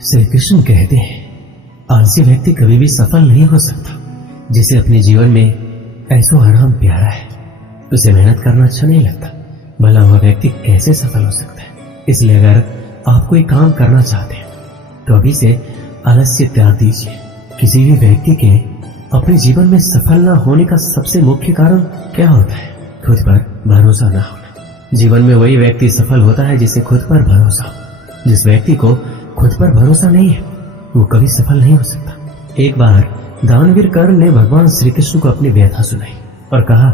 श्री कृष्ण कहते हैं, आलसी व्यक्ति कभी भी सफल नहीं हो सकता। जिसे अपने जीवन में ऐसो आराम प्यारा है, उसे मेहनत करना अच्छा नहीं लगता। भला वह व्यक्ति कैसे सफल हो सकता है? इसलिए अगर आप कोई काम करना चाहते हैं तो अभी से आलस्य त्याग दीजिए। किसी भी व्यक्ति के अपने जीवन में सफल न होने का सबसे मुख्य कारण क्या होता है? खुद पर भरोसा न होना। जीवन में वही व्यक्ति सफल होता है जिसे खुद पर भरोसा हो। जिस व्यक्ति को खुद पर भरोसा नहीं है वो कभी सफल नहीं हो सकता। एक बार दानवीर कर्ण ने भगवान श्री कृष्ण को अपनी व्यथा सुनाई और कहा,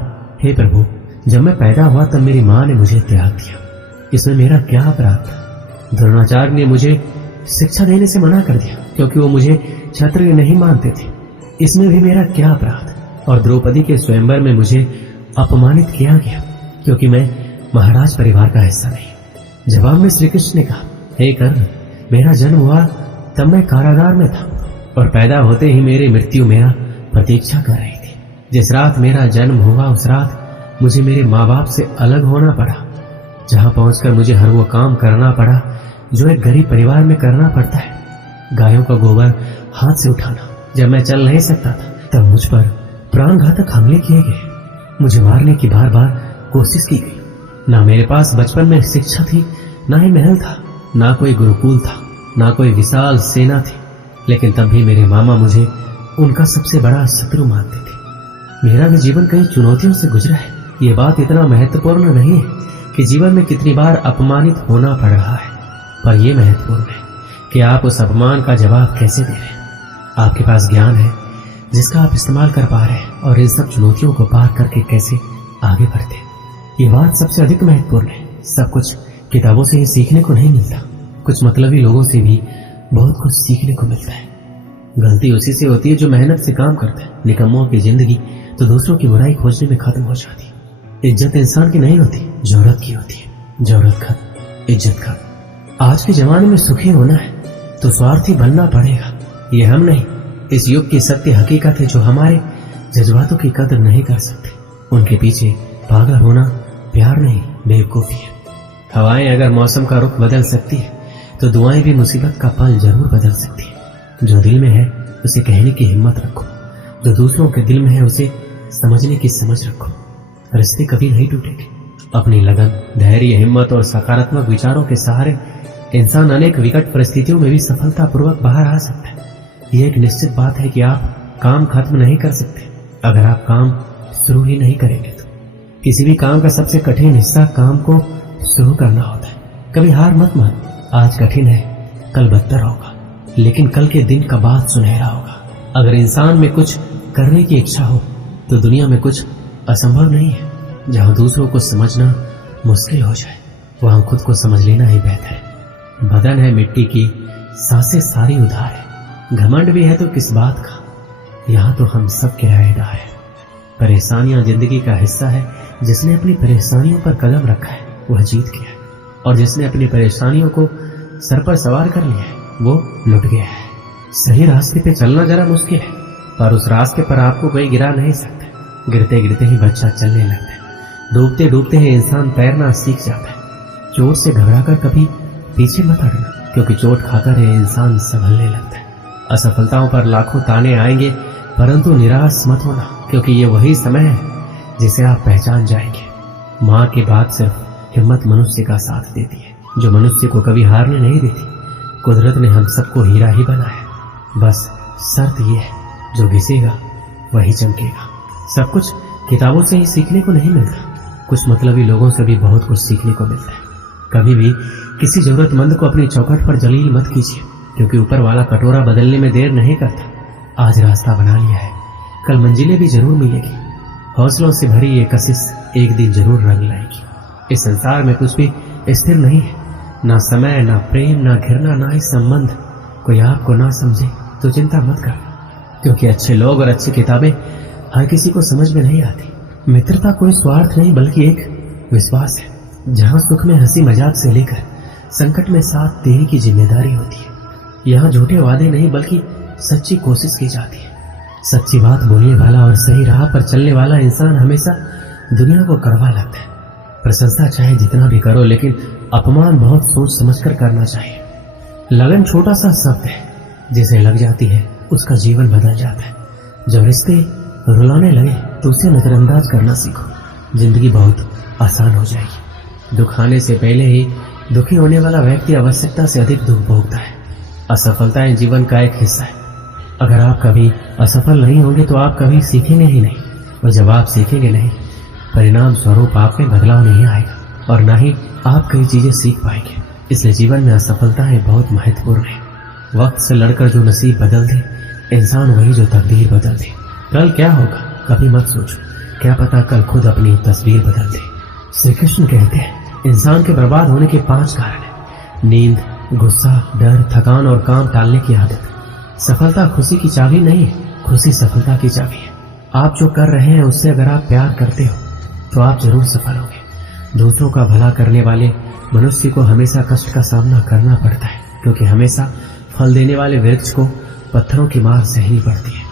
हे प्रभु, जब मैं पैदा हुआ तब मेरी माँ ने मुझे त्याग दिया। इसमें मेरा क्या अपराध था? द्रोणाचार्य ने मुझे शिक्षा देने से मना कर दिया क्योंकि वो मुझे क्षत्रिय नहीं मानते थे। इसमें भी मेरा क्या अपराध? और द्रौपदी के स्वयंवर में मुझे अपमानित किया गया क्योंकि मैं महाराज परिवार का हिस्सा नहीं। जवाब में श्री कृष्ण ने कहा, हे कर्ण, मेरा जन्म हुआ तब मैं कारागार में था और पैदा होते ही मेरी मृत्यु मेरा प्रतीक्षा कर रही थी। जिस रात मेरा जन्म हुआ उस रात मुझे मेरे माँ बाप से अलग होना पड़ा, जहाँ पहुंचकर मुझे हर वो काम करना पड़ा जो एक गरीब परिवार में करना पड़ता है। गायों का गोबर हाथ से उठाना। जब मैं चल नहीं सकता था तब मुझ पर प्राणघातक हमले किए गए। मुझे मारने की बार बार कोशिश की गई। ना मेरे पास बचपन में शिक्षा थी, ना ही महल था, ना कोई गुरुकुल था, ना कोई विशाल सेना थी, लेकिन तब भी मेरे मामा मुझे उनका सबसे बड़ा शत्रु मानते थे। मेरा भी जीवन कई चुनौतियों से गुजरा है। ये बात इतना महत्वपूर्ण नहीं है कि जीवन में कितनी बार अपमानित होना पड़ रहा है, पर यह महत्वपूर्ण है कि आप उस अपमान का जवाब कैसे दे रहे हैं। आपके पास ज्ञान है जिसका आप इस्तेमाल कर पा रहे हैं और इन सब चुनौतियों को पार करके कैसे आगे बढ़ते हैं। ये बात सबसे अधिक महत्वपूर्ण है। सब कुछ किताबों से ही सीखने को नहीं मिलता, कुछ मतलबी लोगों से भी बहुत कुछ सीखने को मिलता है। गलती उसी से होती है जो मेहनत से काम करता है। निकम्मों की जिंदगी तो दूसरों की बुराई खोजने में खत्म हो जाती है। इज्जत इंसान की नहीं होती, जरूरत की होती है। जरूरत खत्म, इज्जत खत्म। आज के जमाने में सुखी होना है तो स्वार्थी बनना पड़ेगा। ये हम नहीं, इस युग की सत्य हकीकत है जो हमारे जज्बातों की कदर नहीं कर सकते। उनके पीछे पागल होना प्यार नहीं, बेवकूफी है। हवाएं अगर मौसम का रुख बदल सकती है तो दुआएं भी मुसीबत का पल जरूर बदल सकती है। जो दिल में है उसे कहने की हिम्मत रखो, जो दूसरों के दिल में है उसे समझने की समझ रखो। रिश्ते कभी नहीं टूटेंगे। अपनी लगन, धैर्य, हिम्मत और सकारात्मक विचारों के सहारे इंसान अनेक विकट परिस्थितियों में भी सफलतापूर्वक बाहर आ सकता है। यह एक निश्चित बात है कि आप काम खत्म नहीं कर सकते अगर आप काम शुरू ही नहीं करेंगे। तो किसी भी काम का सबसे कठिन हिस्सा काम को शुरू करना होता है। कभी हार मत मान। आज कठिन है, कल बदतर होगा, लेकिन कल के दिन का बाद सुनहरा होगा। अगर इंसान में कुछ करने की इच्छा हो तो दुनिया में कुछ असंभव नहीं है। जहां दूसरों को समझना मुश्किल हो जाए वहां खुद को समझ लेना ही बेहतर है। बदन है मिट्टी की, सांसें सारी उधार है। घमंड भी है तो किस बात का, यहाँ तो हम सब किराएदार हैं। परेशानियां जिंदगी का हिस्सा है। जिसने अपनी परेशानियों पर कदम रखा है वह जीत गया है, और जिसने अपनी परेशानियों को सर पर सवार कर लिया है वो लुट गया है। सही रास्ते पे चलना जरा मुश्किल है, पर उस रास्ते पर आपको कोई गिरा नहीं सकता। गिरते गिरते ही बच्चा चलने लगता है, डूबते डूबते ही इंसान तैरना सीख जाता है। चोट से घबराकर कभी पीछे मत हटना, क्योंकि चोट खाकर ये इंसान संभलने लगता है। असफलताओं पर लाखों ताने आएंगे, परंतु निराश मत होना, क्योंकि ये वही समय है जिसे आप पहचान जाएंगे। माँ के बाद सिर्फ हिम्मत मनुष्य का साथ देती है, जो मनुष्य को कभी हारने नहीं देती। कुदरत ने हम सबको हीरा ही बनाया, बस शर्त यह है जो घिसेगा वही चमकेगा। सब कुछ किताबों से ही सीखने को नहीं मिलता, कुछ मतलबी लोगों से भी बहुत कुछ सीखने को मिलता है। कभी भी किसी जरूरतमंद को अपनी चौखट पर जलील मत कीजिए, क्योंकि ऊपर वाला कटोरा बदलने में देर नहीं करता। आज रास्ता बना लिया है, कल मंजिलें भी जरूर मिलेगी। हौसलों से भरी ये कशिश एक दिन जरूर रंग लाएगी। इस संसार में कुछ भी स्थिर नहीं है, ना समय, ना प्रेम, ना घृणा, ना ही संबंध। कोई आपको ना समझे तो चिंता मत कर, क्योंकि अच्छे लोग और अच्छी किताबें हर किसी को समझ में नहीं आती। मित्रता कोई स्वार्थ नहीं बल्कि एक विश्वास है, जहाँ सुख में हंसी मजाक से लेकर संकट में साथ देने की जिम्मेदारी होती है। यहाँ झूठे वादे नहीं बल्कि सच्ची कोशिश की जाती है। सच्ची बात बोलने वाला और सही राह पर चलने वाला इंसान हमेशा दुनिया को कड़वा लगता है। प्रशंसा चाहे जितना भी करो, लेकिन अपमान बहुत सोच समझकर करना चाहिए। लगन छोटा सा शब्द है, जिसे लग जाती है उसका जीवन बदल जाता है। जब रिश्ते रुलाने लगे तो उसे नजरअंदाज करना सीखो, जिंदगी बहुत आसान हो जाएगी। दुख आने से पहले ही दुखी होने वाला व्यक्ति आवश्यकता से अधिक दुख भोगता है। असफलताएं जीवन का एक हिस्सा है। अगर आप कभी असफल नहीं होंगे तो आप कभी सीखेंगे ही नहीं, और जब आप सीखेंगे नहीं, परिणाम स्वरूप आप में बदलाव नहीं आएगा और न ही आप कई चीजें सीख पाएंगे। इसलिए जीवन में असफलताएं बहुत महत्वपूर्ण है। वक्त से लड़कर जो नसीब बदल दे, इंसान वही जो तकदीर बदल दे। कल क्या होगा कभी मत सोचो, क्या पता कल खुद अपनी तस्वीर बदल दे। श्री कृष्ण कहते हैं, इंसान के बर्बाद होने के 5 कारण हैं: नींद, गुस्सा, डर, थकान और काम टालने की आदत। सफलता खुशी की चाबी नहीं है, खुशी सफलता की चाबी है। आप जो कर रहे हैं उससे अगर आप प्यार करते हो तो आप जरूर सफल होंगे। दूसरों का भला करने वाले मनुष्य को हमेशा कष्ट का सामना करना पड़ता है, क्योंकि हमेशा फल देने वाले वृक्ष को पत्थरों की मार सहनी पड़ती है।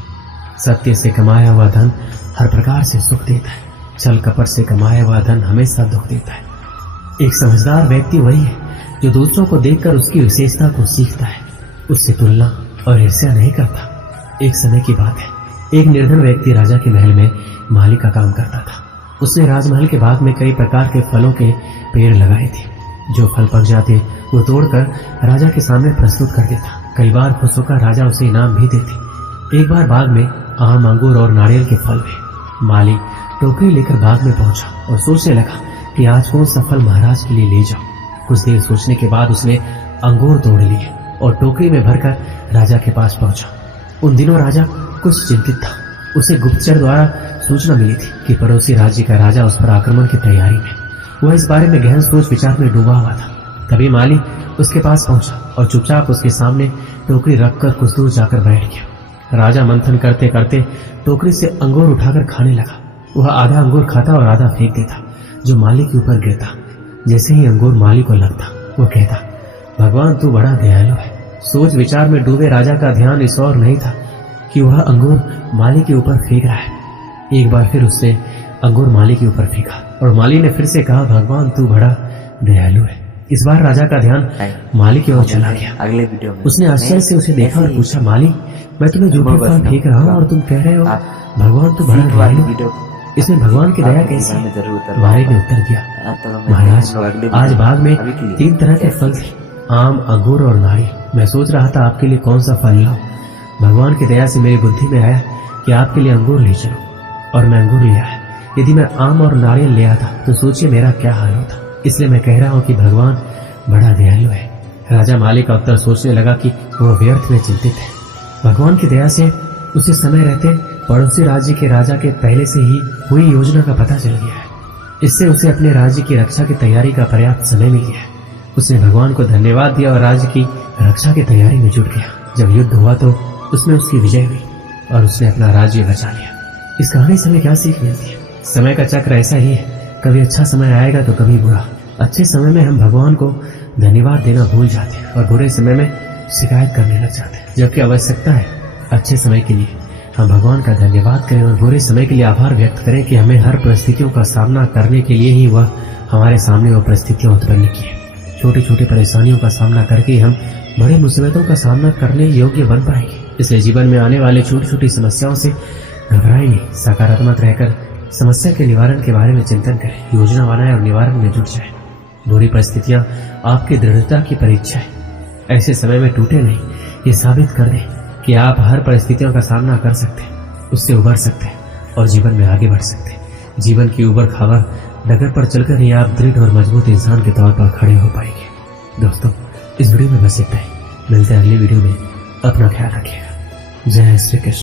सत्य से कमाया हुआ धन हर प्रकार से सुख देता है, छल कपट से कमाया हुआ धन हमेशा दुख देता है। एक समझदार व्यक्ति वही है जो दूसरों को देखकर उसकी विशेषता को सीखता है, उससे तुलना और ईर्ष्या नहीं करता। एक समय की बात है, एक निर्धन व्यक्ति राजा के महल में माली का काम करता था। उसने राजमहल के बाग में कई प्रकार के फलों के पेड़ लगाए थे। जो फल पक जाते वो तोड़कर राजा के सामने प्रस्तुत कर देता। कई बार खुश होकर राजा उसे इनाम भी देते। एक बार बाग में आम, अंगूर और नारियल के फल हुए। माली टोकरी लेकर बाग में पहुंचा और सोचने लगा कि आज कौन सा फल महाराज के लिए ले जाऊं। कुछ देर सोचने के बाद उसने अंगूर तोड़ लिए और टोकरी में भरकर राजा के पास पहुंचा। उन दिनों राजा कुछ चिंतित था। उसे गुप्तचर द्वारा सूचना मिली थी कि पड़ोसी राज्य का राजा उस पर आक्रमण की तैयारी में। वह इस बारे में गहन सोच विचार में डूबा हुआ था। तभी माली उसके पास पहुंचा और चुपचाप उसके सामने टोकरी रखकर कुछ दूर जाकर बैठ गया। राजा मंथन करते करते टोकरी से अंगूर उठाकर खाने लगा। वह आधा अंगूर खाता और आधा फेंक देता, जो माली के ऊपर गिरता। जैसे ही अंगूर माली को लगता, वो कहता, भगवान तू बड़ा दयालु है। सोच विचार में डूबे राजा का ध्यान इस ओर नहीं था कि वह अंगूर माली के ऊपर फेंक रहा है। एक बार फिर उसने अंगूर माली के ऊपर फेंका और माली ने फिर से कहा, भगवान तू बड़ा दयालु है। इस बार राजा का ध्यान माली की ओर चला गया। अगले वीडियो में उसने आश्चर्य से उसे देखा और पूछा, माली मैं तुम्हें जूठे फल फेंक रहा हूँ और तुम कह रहे हो भगवान तू बड़ा दयालु। इसमें भगवान की दया कैसी? माली ने उत्तर दिया, महाराज आज बाग में 3 तरह के फल थे, आम, अंगूर और नारियल। मैं सोच रहा था आपके लिए कौन सा फल लाऊं। भगवान की दया से मेरी बुद्धि में आया कि आपके लिए अंगूर ले चलो, और मैं अंगूर ले आया। यदि मैं आम और नारियल ले आता तो सोचिए मेरा क्या हाल होता। इसलिए मैं कह रहा हूँ कि भगवान बड़ा दयालु है। राजा माली का उत्तर सोचने लगा कि वह व्यर्थ में चिंतित है। भगवान की दया से उसे समय रहते पड़ोसी राज्य के राजा के पहले से ही हुई योजना का पता चल गया है। इससे उसे अपने राज्य की रक्षा की तैयारी का पर्याप्त समय मिल गया है। उसने भगवान को धन्यवाद दिया और राज्य की रक्षा की तैयारी में जुट गया। जब युद्ध हुआ तो उसमें उसकी विजय हुई और उसने अपना राज्य बचा लिया। इस कहानी से हमें क्या सीख मिलती है? समय का चक्र ऐसा ही है, कभी अच्छा समय आएगा तो कभी बुरा। अच्छे समय में हम भगवान को धन्यवाद देना भूल जाते हैं और बुरे समय में शिकायत करने लग जाते हैं, जबकि आवश्यकता है अच्छे समय के लिए हम भगवान का धन्यवाद करें और बुरे समय के लिए आभार व्यक्त करें कि हमें हर परिस्थितियों का सामना करने के लिए ही वह हमारे सामने वो परिस्थितियां उत्पन्न की है। छोटी छोटी परेशानियों का सामना करके हम बड़े मुसीबतों का सामना करने योग्य बन पाएंगे। इसलिए जीवन में आने वाली छोटी छोटी समस्याओं से घबराएं नहीं, सकारात्मक रहकर समस्या के निवारण के बारे में चिंतन करें, योजना बनाएं और निवारण में जुट जाएं। बुरी परिस्थितियां आपकी दृढ़ता की परीक्षा है। ऐसे समय में टूटे नहीं, ये साबित कर दें कि आप हर परिस्थितियों का सामना कर सकते हैं, उससे उबर सकते हैं और जीवन में आगे बढ़ सकते हैं। जीवन की उबड़ खाबड़ डगर पर चलकर ही आप दृढ़ और मजबूत इंसान के तौर पर खड़े हो पाएंगे। दोस्तों, इस वीडियो में बस इतना ही। मिलते हैं अगली वीडियो में। अपना ख्याल रखिएगा। जय श्री कृष्ण।